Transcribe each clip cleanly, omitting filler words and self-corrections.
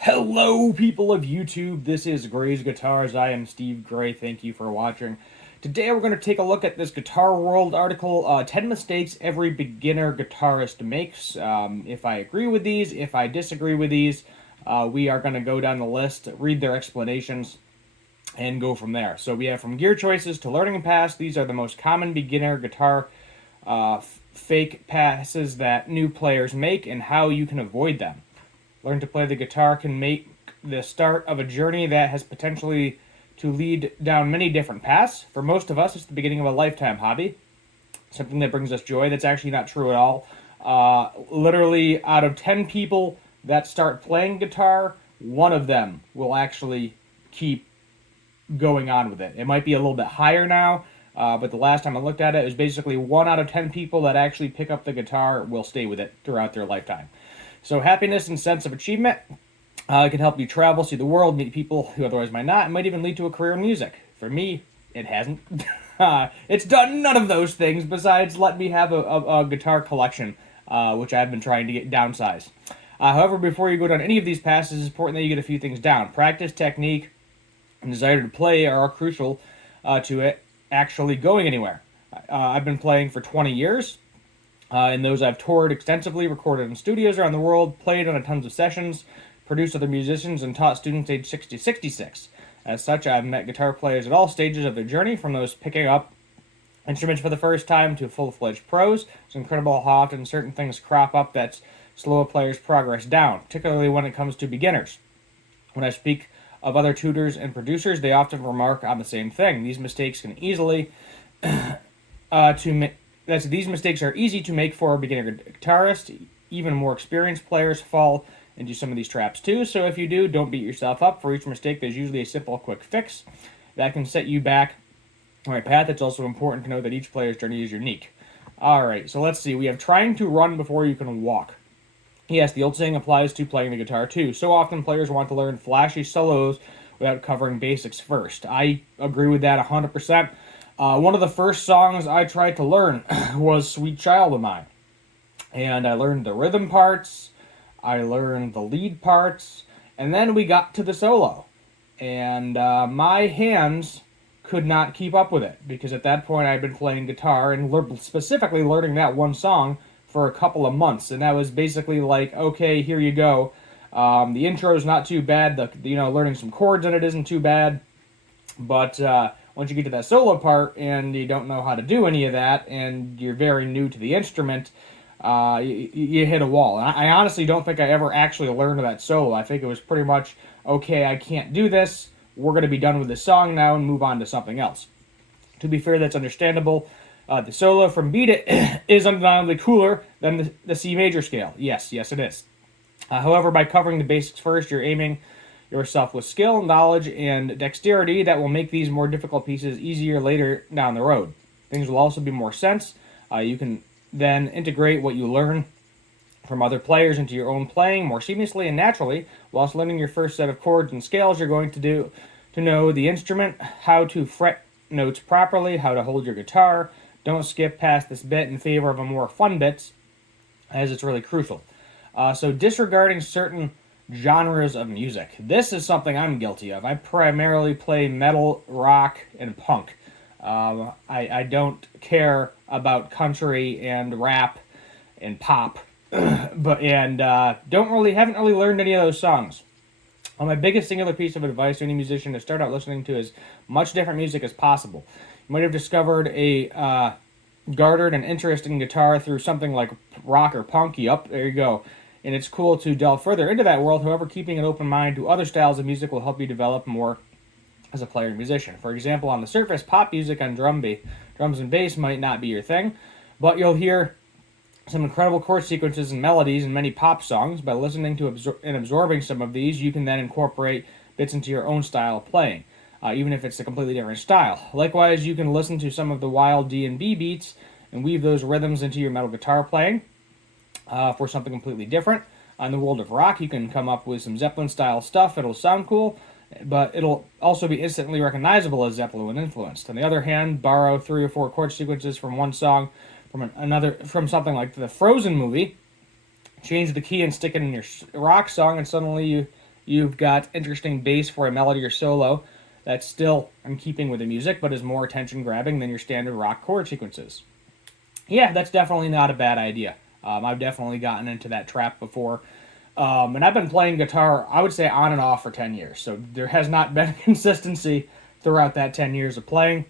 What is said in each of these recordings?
Hello, people of YouTube. This is Gray's Guitars. I am Steve Gray. Thank you for watching. Today, we're going to take a look at this Guitar World article 10 mistakes every beginner guitarist makes. If I agree with these, if I disagree with these, we are going to go down the list, read their explanations, and go from there. So, we have from gear choices to learning pass. These are the most common beginner guitar fake passes that new players make and how you can avoid them. Learn to play the guitar can make the start of a journey that has potentially to lead down many different paths. For most of us, it's the beginning of a lifetime hobby, something that brings us joy. That's actually not true at all. Literally, out of 10 people that start playing guitar, one of them will actually keep going on with it. It might be a little bit higher now, but the last time I looked at it, it was basically 1 out of 10 people that actually pick up the guitar will stay with it throughout their lifetime. So happiness and sense of achievement can help you travel, see the world, meet people who otherwise might not. It might even lead to a career in music. For me, it hasn't. It's done none of those things besides let me have a guitar collection, which I've been trying to get downsized. However, before you go down any of these passes, it's important that you get a few things down. Practice, technique, and desire to play are crucial to it actually going anywhere. I've been playing for 20 years. In those, I've toured extensively, recorded in studios around the world, played on a tons of sessions, produced other musicians, and taught students aged 6 to 66. As such, I've met guitar players at all stages of their journey, from those picking up instruments for the first time to full-fledged pros. It's incredible how often certain things crop up that slow a player's progress down, particularly when it comes to beginners. When I speak of other tutors and producers, they often remark on the same thing. These mistakes can easily these mistakes are easy to make for a beginner guitarist. Even more experienced players fall into some of these traps too. So if you do, don't beat yourself up. For each mistake, there's usually a simple, quick fix that can set you back on the right path. It's also important to know that each player's journey is unique. All right, so let's see. We have trying to run before you can walk. Yes, the old saying applies to playing the guitar too. So often players want to learn flashy solos without covering basics first. I agree with that 100%. One of the first songs I tried to learn was Sweet Child of Mine. And I learned the rhythm parts, I learned the lead parts, and then we got to the solo. And my hands could not keep up with it, because at that point I'd been playing guitar and specifically learning that one song for a couple of months. And that was basically like, okay, here you go. The intro is not too bad, learning some chords in it isn't too bad, but once you get to that solo part and you don't know how to do any of that and you're very new to the instrument, you hit a wall. And I honestly don't think I ever actually learned that solo. I think it was pretty much, okay, I can't do this. We're going to be done with this song now and move on to something else. To be fair, that's understandable. The solo from Beat It is undeniably cooler than the C major scale. Yes, it is. However, by covering the basics first, you're aiming yourself with skill, knowledge, and dexterity that will make these more difficult pieces easier later down the road. Things will also be more sense. You can then integrate what you learn from other players into your own playing more seamlessly and naturally, whilst learning your first set of chords and scales. You're going to know the instrument, how to fret notes properly, how to hold your guitar. Don't skip past this bit in favor of a more fun bits, as it's really crucial. So disregarding certain genres of music. This is something I'm guilty of. I primarily play metal, rock, and punk. I don't care about country and rap and pop, haven't really learned any of those songs. My biggest singular piece of advice to any musician is start out listening to as much different music as possible. You might have discovered garnered an interest in guitar through something like rock or punk. Yup, there you go. And it's cool to delve further into that world. However, keeping an open mind to other styles of music will help you develop more as a player and musician. For example, on the surface, pop music on drums and bass might not be your thing, but you'll hear some incredible chord sequences and melodies in many pop songs. By listening to and absorbing some of these, you can then incorporate bits into your own style of playing, even if it's a completely different style. Likewise, you can listen to some of the wild D&B beats and weave those rhythms into your metal guitar playing. For something completely different. In the world of rock, you can come up with some Zeppelin-style stuff. It'll sound cool, but it'll also be instantly recognizable as Zeppelin influenced. On the other hand, borrow 3 or 4 chord sequences from one song, from something like the Frozen movie, change the key and stick it in your rock song, and suddenly You've got interesting bass for a melody or solo that's still in keeping with the music, but is more attention-grabbing than your standard rock chord sequences. Yeah, that's definitely not a bad idea. I've definitely gotten into that trap before. And I've been playing guitar, I would say, on and off for 10 years. So there has not been consistency throughout that 10 years of playing.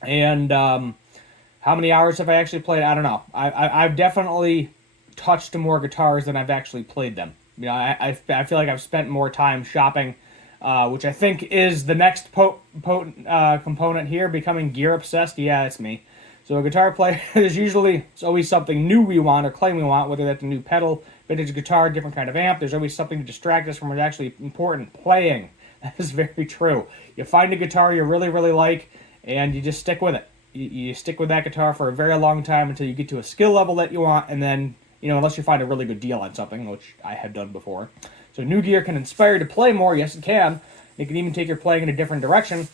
And how many hours have I actually played? I don't know. I've definitely touched more guitars than I've actually played them. You know, I feel like I've spent more time shopping, which I think is the next potent component here, becoming gear obsessed. Yeah, it's me. So a guitar player, it's always something new we want or claim we want, whether that's a new pedal, vintage guitar, different kind of amp. There's always something to distract us from what's actually important, playing. That is very true. You find a guitar you really, really like, and you just stick with it. You stick with that guitar for a very long time until you get to a skill level that you want, and then, unless you find a really good deal on something, which I have done before. So new gear can inspire you to play more. Yes, it can. It can even take your playing in a different direction,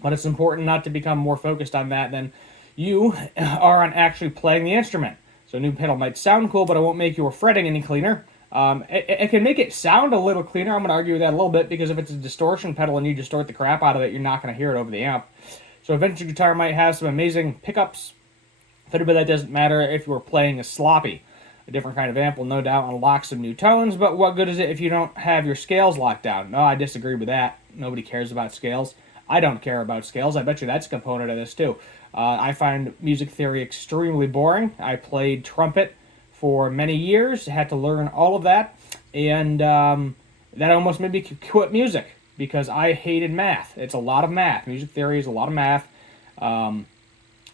but it's important not to become more focused on that than you are on actually playing the instrument. So a new pedal might sound cool, but it won't make your fretting any cleaner. It can make it sound a little cleaner. I'm going to argue with that a little bit, because if it's a distortion pedal and you distort the crap out of it, you're not going to hear it over the amp. So a vintage guitar might have some amazing pickups, but that doesn't matter if you were playing a sloppy. A different kind of amp will no doubt unlock some new tones, but what good is it if you don't have your scales locked down? No, I disagree with that. Nobody cares about scales. I don't care about scales. I bet you that's a component of this too. I find music theory extremely boring. I played trumpet for many years, had to learn all of that, and that almost made me quit music because I hated math. It's a lot of math. Music theory is a lot of math, a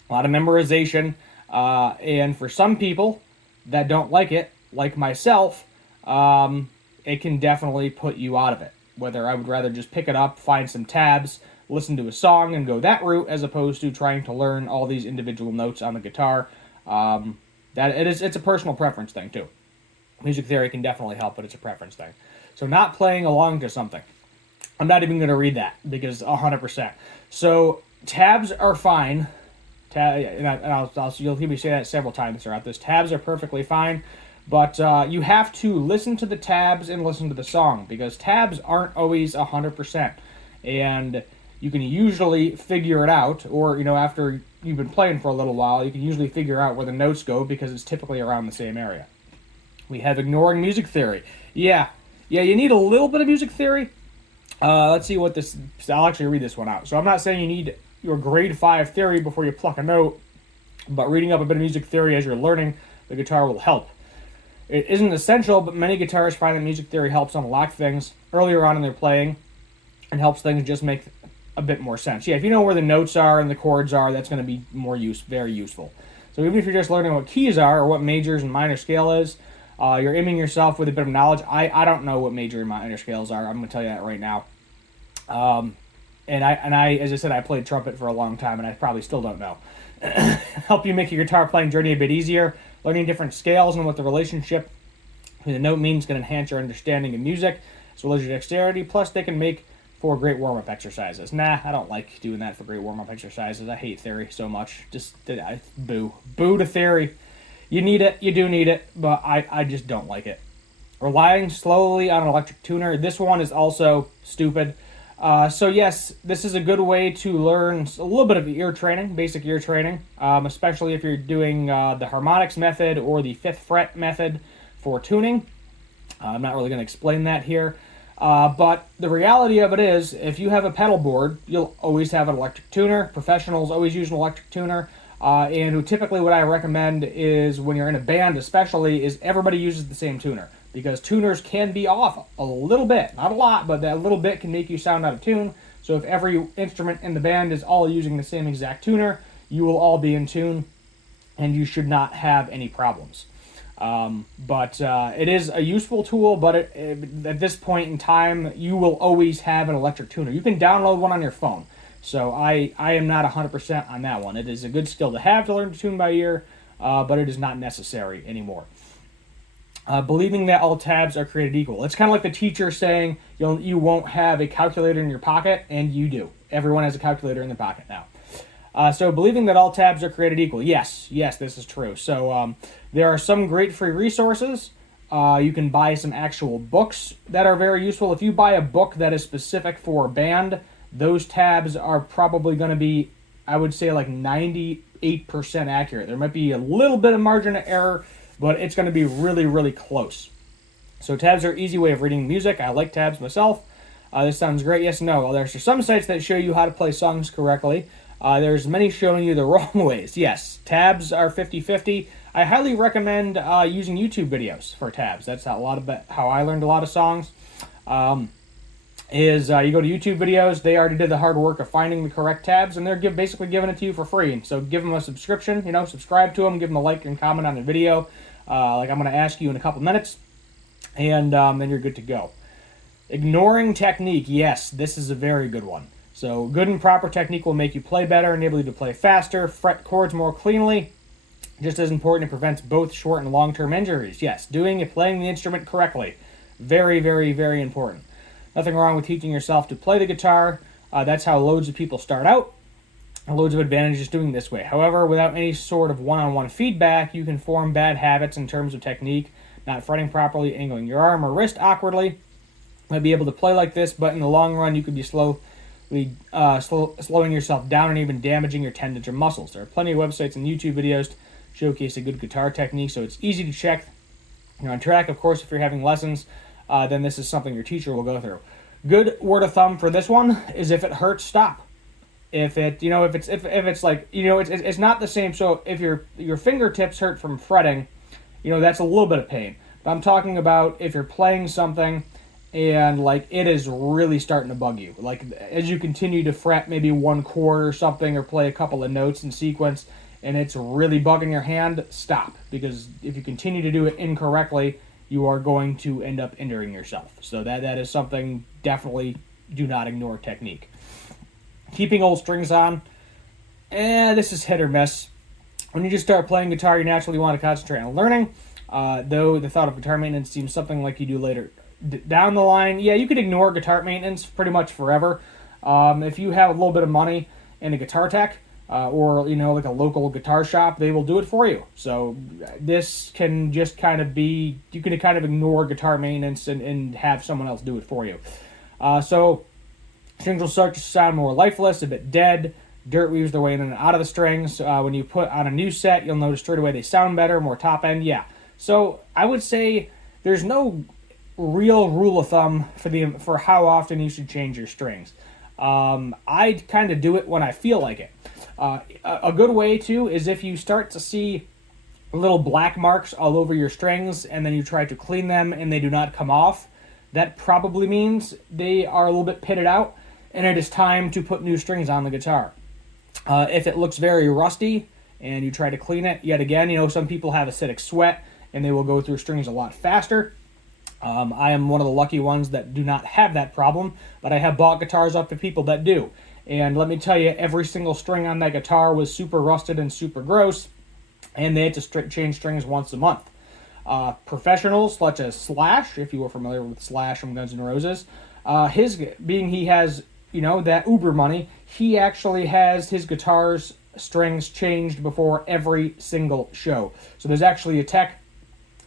lot of memorization, and for some people that don't like it, like myself, it can definitely put you out of it. Whether I would rather just pick it up, find some tabs, listen to a song, and go that route, as opposed to trying to learn all these individual notes on the guitar. It's a personal preference thing too. Music theory can definitely help, but it's a preference thing. So not playing along to something. I'm not even going to read that because 100%. So tabs are fine. You'll hear me say that several times throughout this. Tabs are perfectly fine, but you have to listen to the tabs and listen to the song, because tabs aren't always 100%. And you can usually figure it out, or, after you've been playing for a little while, you can usually figure out where the notes go, because it's typically around the same area. We have ignoring music theory. Yeah, you need a little bit of music theory. Let's see what this... I'll actually read this one out. So I'm not saying you need your grade 5 theory before you pluck a note, but reading up a bit of music theory as you're learning the guitar will help. It isn't essential, but many guitarists find that music theory helps unlock things earlier on in their playing and helps things just make a bit more sense. Yeah, if you know where the notes are and the chords are, that's going to be very useful. So even if you're just learning what keys are or what majors and minor scale is, you're aiming yourself with a bit of knowledge. I don't know what major and minor scales are. I'm going to tell you that right now. And I, as I said, I played trumpet for a long time, and I probably still don't know. Help you make your guitar playing journey a bit easier. Learning different scales and what the relationship between the note means can enhance your understanding of music, as well as your dexterity. Plus, they can make for great warm-up exercises. Nah, I don't like doing that for great warm-up exercises. I hate theory so much. Boo to theory. You need it, you do need it, but I just don't like it. Relying slowly on an electric tuner. This one is also stupid. So yes, this is a good way to learn a little bit of ear training, basic ear training, especially if you're doing the harmonics method or the 5th fret method for tuning. I'm not really going to explain that here. But the reality of it is, if you have a pedal board, you'll always have an electric tuner. Professionals always use an electric tuner. And typically what I recommend is, when you're in a band especially, is everybody uses the same tuner. Because tuners can be off a little bit. Not a lot, but that little bit can make you sound out of tune. So if every instrument in the band is all using the same exact tuner, you will all be in tune, and you should not have any problems. But it is a useful tool, but at this point in time, you will always have an electric tuner. You can download one on your phone. So I am not 100% on that one. It is a good skill to have to learn to tune by ear, but it is not necessary anymore. Believing that all tabs are created equal. It's kind of like the teacher saying you won't have a calculator in your pocket, and you do. Everyone has a calculator in their pocket now. So believing that all tabs are created equal. Yes, this is true. So there are some great free resources You can buy some actual books that are very useful. If you buy a book that is specific for a band, those tabs are probably going to be, I would say, like 98% accurate. There might be a little bit of margin of error, but it's going to be really, really close. So tabs are an easy way of reading music. I like tabs myself. This sounds great. Yes and no. Well, there's some sites that show you how to play songs correctly. There's many showing you the wrong ways. Yes, tabs are 50-50. I highly recommend using YouTube videos for tabs. That's how I learned a lot of songs. You go to YouTube videos. They already did the hard work of finding the correct tabs, and they're basically giving it to you for free. And so give them a subscription. Subscribe to them. Give them a like and comment on the video, like I'm going to ask you in a couple minutes, and then you're good to go. Ignoring technique. Yes, this is a very good one. So good and proper technique will make you play better, enable you to play faster, fret chords more cleanly. Just as important, it prevents both short and long-term injuries. Yes, playing the instrument correctly. Very, very, very important. Nothing wrong with teaching yourself to play the guitar. That's how loads of people start out. Loads of advantages doing this way. However, without any sort of one-on-one feedback, you can form bad habits in terms of technique, not fretting properly, angling your arm or wrist awkwardly. Might be able to play like this, but in the long run, you could be slowing yourself down and even damaging your tendons or muscles. There are plenty of websites and YouTube videos to showcase a good guitar technique, so it's easy to check. You're on track. Of course, if you're having lessons, then this is something your teacher will go through. Good word of thumb for this one is if it hurts, stop. If it's not the same. So if your fingertips hurt from fretting, that's a little bit of pain. But I'm talking about if you're playing something and it is really starting to bug you. As you continue to fret maybe one chord or something, or play a couple of notes in sequence, and it's really bugging your hand, stop. Because if you continue to do it incorrectly, you are going to end up injuring yourself. So that is something, definitely do not ignore technique. Keeping old strings on, this is hit or miss. When you just start playing guitar, you naturally want to concentrate on learning, though the thought of guitar maintenance seems something like you do later. Down the line, you could ignore guitar maintenance pretty much forever. If you have a little bit of money in a guitar tech, or like a local guitar shop, they will do it for you. So this can just kind of be, you can kind of ignore guitar maintenance and have someone else do it for you. So strings will start to sound more lifeless, a bit dead. Dirt weaves their way in and out of the strings. When you put on a new set, you'll notice straight away they sound better, more top end. So I would say there's no real rule of thumb for how often you should change your strings. I kind of do it when I feel like it. A good way too is if you start to see little black marks all over your strings and then you try to clean them and they do not come off, that probably means they are a little bit pitted out and it is time to put new strings on the guitar. If it looks very rusty and you try to clean it, yet again, some people have acidic sweat and they will go through strings a lot faster. I am one of the lucky ones that do not have that problem, but I have bought guitars off of people that do. And let me tell you, every single string on that guitar was super rusted and super gross, and they had to change strings once a month. Professionals such as Slash, if you were familiar with Slash from Guns N' Roses, he has, that Uber money, he actually has his guitar's strings changed before every single show. So there's actually a tech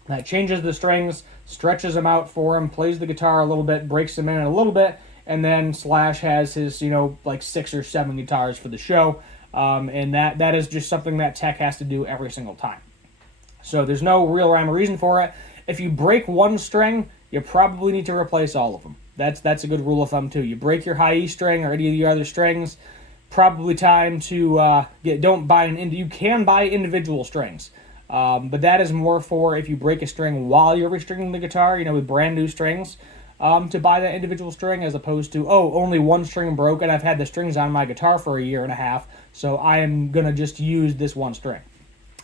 that changes the strings, stretches them out for him, plays the guitar a little bit, breaks them in a little bit, and then Slash has his, 6 or 7 guitars for the show, and that is just something that tech has to do every single time. So there's no real rhyme or reason for it. If you break one string, you probably need to replace all of them. That's a good rule of thumb too. You break your high E string or any of your other strings, probably time to you can buy individual strings. But that is more for if you break a string while you're restringing the guitar, with brand new strings, to buy that individual string, as opposed to, only one string broke and I've had the strings on my guitar for a year and a half, so I am going to just use this one string.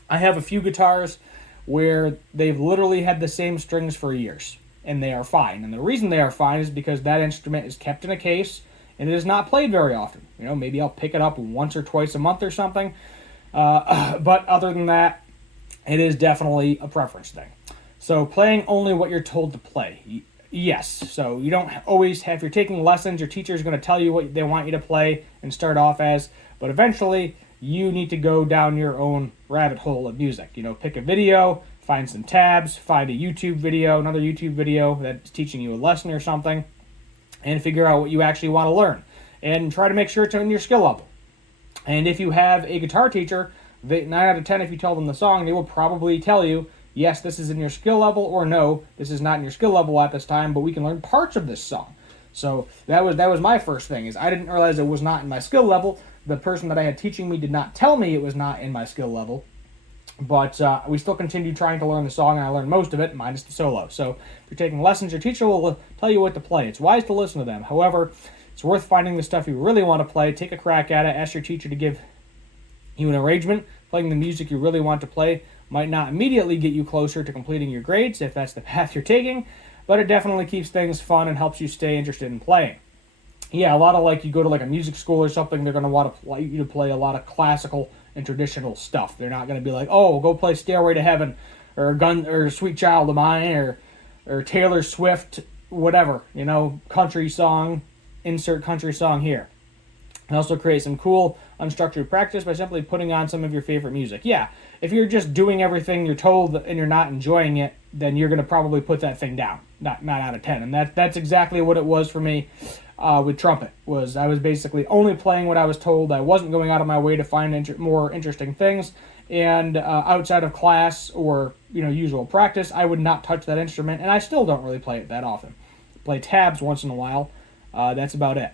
I have a few guitars where they've literally had the same strings for years, and they are fine. And the reason they are fine is because that instrument is kept in a case, and it is not played very often. Maybe I'll pick it up once or twice a month or something, but other than that, it is definitely a preference thing. So playing only what you're told to play. Yes, so you don't always have, if you're taking lessons, your teacher is going to tell you what they want you to play and start off as, but eventually you need to go down your own rabbit hole of music. Pick a video, find some tabs, find a YouTube video, another YouTube video that's teaching you a lesson or something, and figure out what you actually want to learn. And try to make sure it's in your skill level. And if you have a guitar teacher, 9 out of 10, if you tell them the song, they will probably tell you, yes, this is in your skill level, or no, this is not in your skill level at this time, but we can learn parts of this song. So that was my first thing, is I didn't realize it was not in my skill level. The person that I had teaching me did not tell me it was not in my skill level. But we still continued trying to learn the song, and I learned most of it, minus the solo. So if you're taking lessons, your teacher will tell you what to play. It's wise to listen to them. However, it's worth finding the stuff you really want to play, take a crack at it, ask your teacher to give you an arrangement. Playing the music you really want to play might not immediately get you closer to completing your grades, if that's the path you're taking, but it definitely keeps things fun and helps you stay interested in playing. Yeah, a lot of, like, you go to like a music school or something, they're going to want you to play a lot of classical and traditional stuff. They're not going to be like, oh, go play Stairway to Heaven or Sweet Child of Mine or Taylor Swift, whatever, country song, insert country song here. And also create some cool unstructured practice by simply putting on some of your favorite music. Yeah, if you're just doing everything you're told and you're not enjoying it, then you're going to probably put that thing down. Not out of 10. And that's exactly what it was for me with trumpet. I was basically only playing what I was told. I wasn't going out of my way to find more interesting things. And outside of class or usual practice, I would not touch that instrument. And I still don't really play it that often. Play tabs once in a while. That's about it.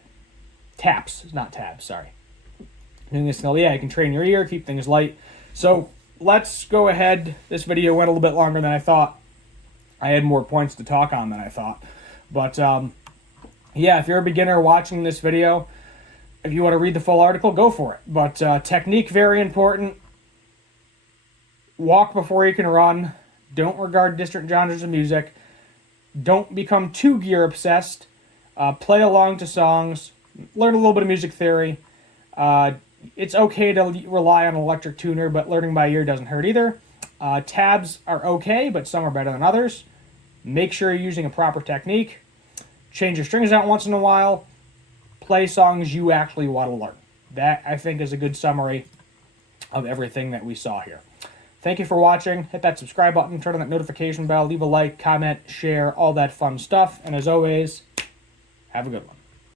Taps, not tabs, sorry. Doing this, you can train your ear, keep things light. So let's go ahead. This video went a little bit longer than I thought. I had more points to talk on than I thought. But yeah, if you're a beginner watching this video, if you want to read the full article, go for it. But technique, very important. Walk before you can run. Don't regard distant genres of music. Don't become too gear obsessed. Play along to songs. Learn a little bit of music theory. It's okay to rely on an electric tuner, but learning by ear doesn't hurt either. Tabs are okay, but some are better than others. Make sure you're using a proper technique. Change your strings out once in a while. Play songs you actually want to learn. That, I think, is a good summary of everything that we saw here. Thank you for watching. Hit that subscribe button, turn on that notification bell, leave a like, comment, share, all that fun stuff. And as always, have a good one.